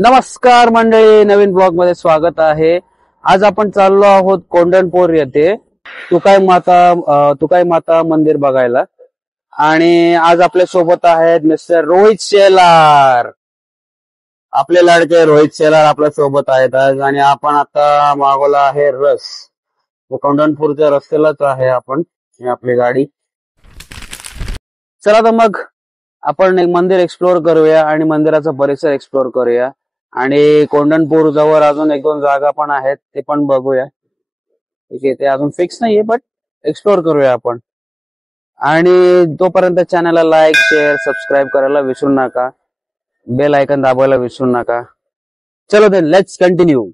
नमस्कार मंडळी, नवीन ब्लॉग मध्ये स्वागत आहे। आज आपण चाललो आहोत कोंढणपूर येथे तुकाई माता मंदिर बघायला। आणि आज आपल्या सोबत आहेत मिस्टर रोहित शेलार, आपले लाडके रोहित शेलार आपल्या सोबत आहेत आज। आणि आपण आता मागवला आहे रस, कोंढणपूरच्या रस्त्यालाच आहे आपण, ही आपली गाडी। चला तर मग आपण एक मंदिर एक्सप्लोर करूया आणि मंदिराचा परिसर एक्सप्लोर करूया। आणि कोंढणपूर जवळ अजून एक दोन जागा पण आहेत, ते पण बघूया। ठीक आहे, ते अजून फिक्स नाहीये बट एक्सप्लोर करूया आपण। आणि तोपर्यंत चॅनलला लाईक शेअर सबस्क्राईब करायला विसरू नका, बेल आयकॉन दाबायला विसरू नका। चलो देन लेट्स कंटिन्यू।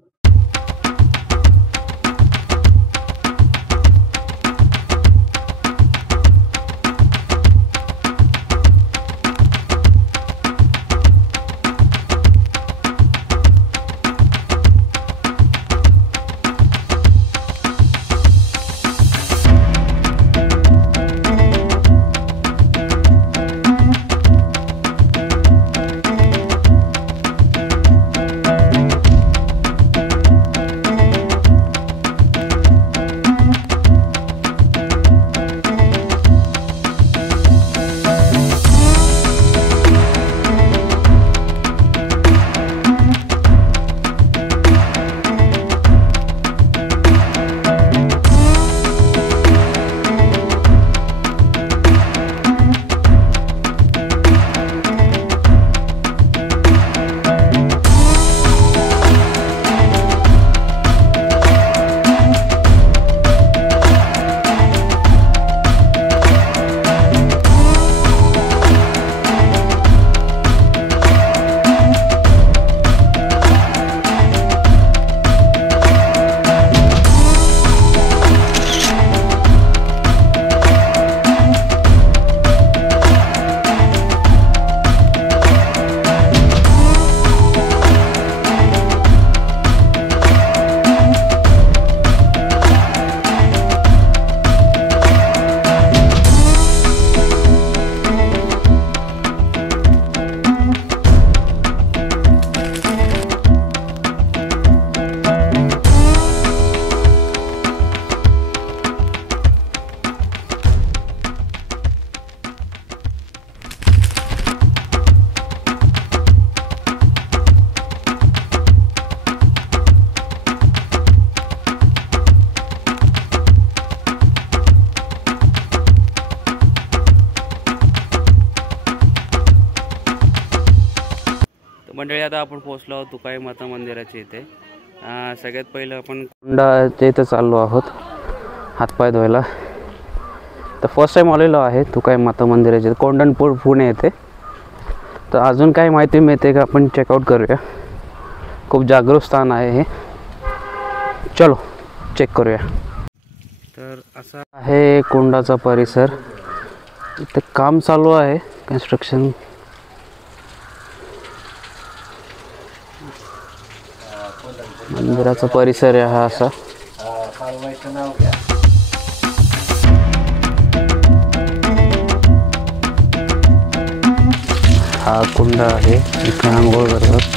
मंडळी, आता आपण पोहोचलो आहोत तुकाई माता मंदिराच्या इथे। सगळ्यात पहिलं आपण कुंडाच्या इथे चाललो आहोत हातपाय धुवायला। तर फर्स्ट टाइम आलेलो आहे तुकाई माता मंदिराच्या कोंढणपूर पुणे येथे। तर अजून काय माहिती मिळते का आपण चेकआउट करूया। खूप जागरूक स्थान आहे हे, चलो चेक करूया। तर असा आहे कुंडाचा परिसर, इथे काम चालू आहे कन्स्ट्रक्शन। मंदिराचा परिसर आहे हा असा। हा कुंड आहे, इथे आंघोळ करतात।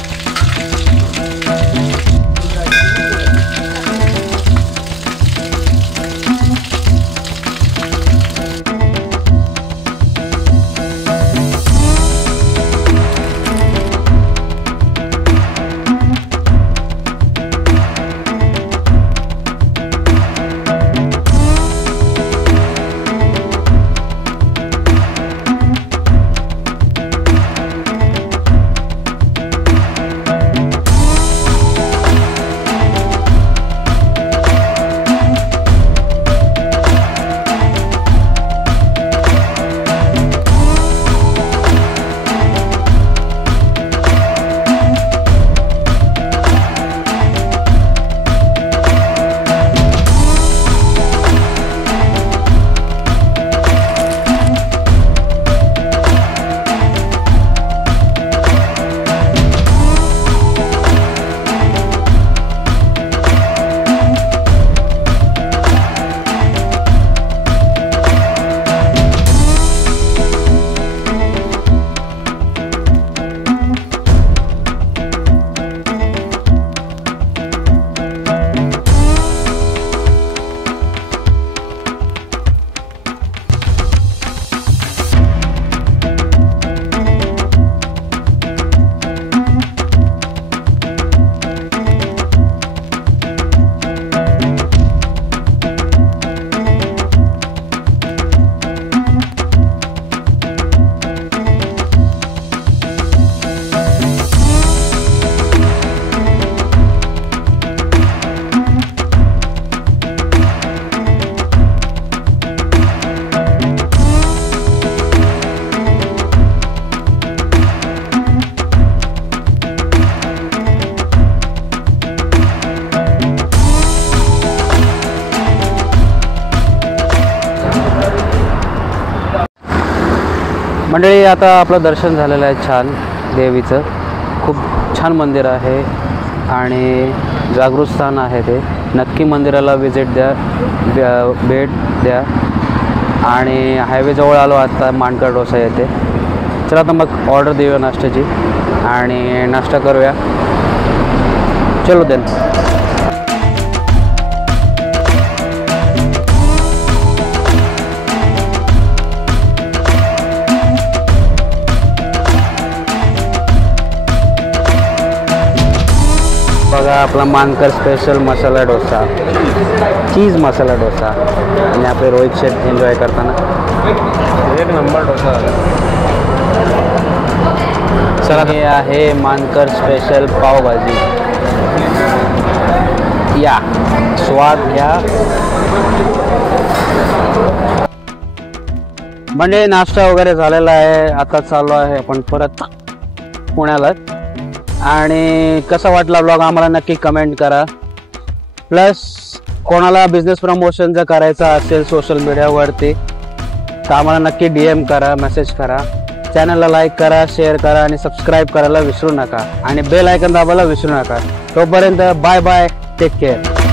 मंडळी आता आपलं दर्शन झालेलं आहे छान देवीचं. खूप छान मंदिर आहे आणि जागृत स्थान आहे ते. नक्की मंदिराला विजिट द्या, भेट द्या. आणि हायवेजवळ आलो आता मानकर डोसा येते. चला आता मग ऑर्डर देऊया नाश्त्याची आणि नाश्ता करूया. चलो देन. बघा आपला मानकर स्पेशल मसाला डोसा, चीज मसाला डोसा. आणि आपले रोहित शेठ एन्जॉय करताना एक नंबर डोसा आहे. चला हे आहे मानकर स्पेशल पावभाजी. या स्वाद घ्या. म्हणजे नाश्ता वगैरे झालेला आहे. आता चाललो आहे आपण परत पुण्याला. आणि कसा वाटला ब्लॉग आम्हाला नक्की कमेंट करा. प्लस कोणाला बिझनेस प्रमोशन जर करायचा असेल सोशल मीडियावरती तर आम्हाला नक्की DM करा, मेसेज करा. चॅनलला लाईक करा, शेअर करा आणि सबस्क्राईब करायला विसरू नका. आणि बेल आयकॉन दाबायला विसरू नका. तोपर्यंत बाय बाय, टेक केअर.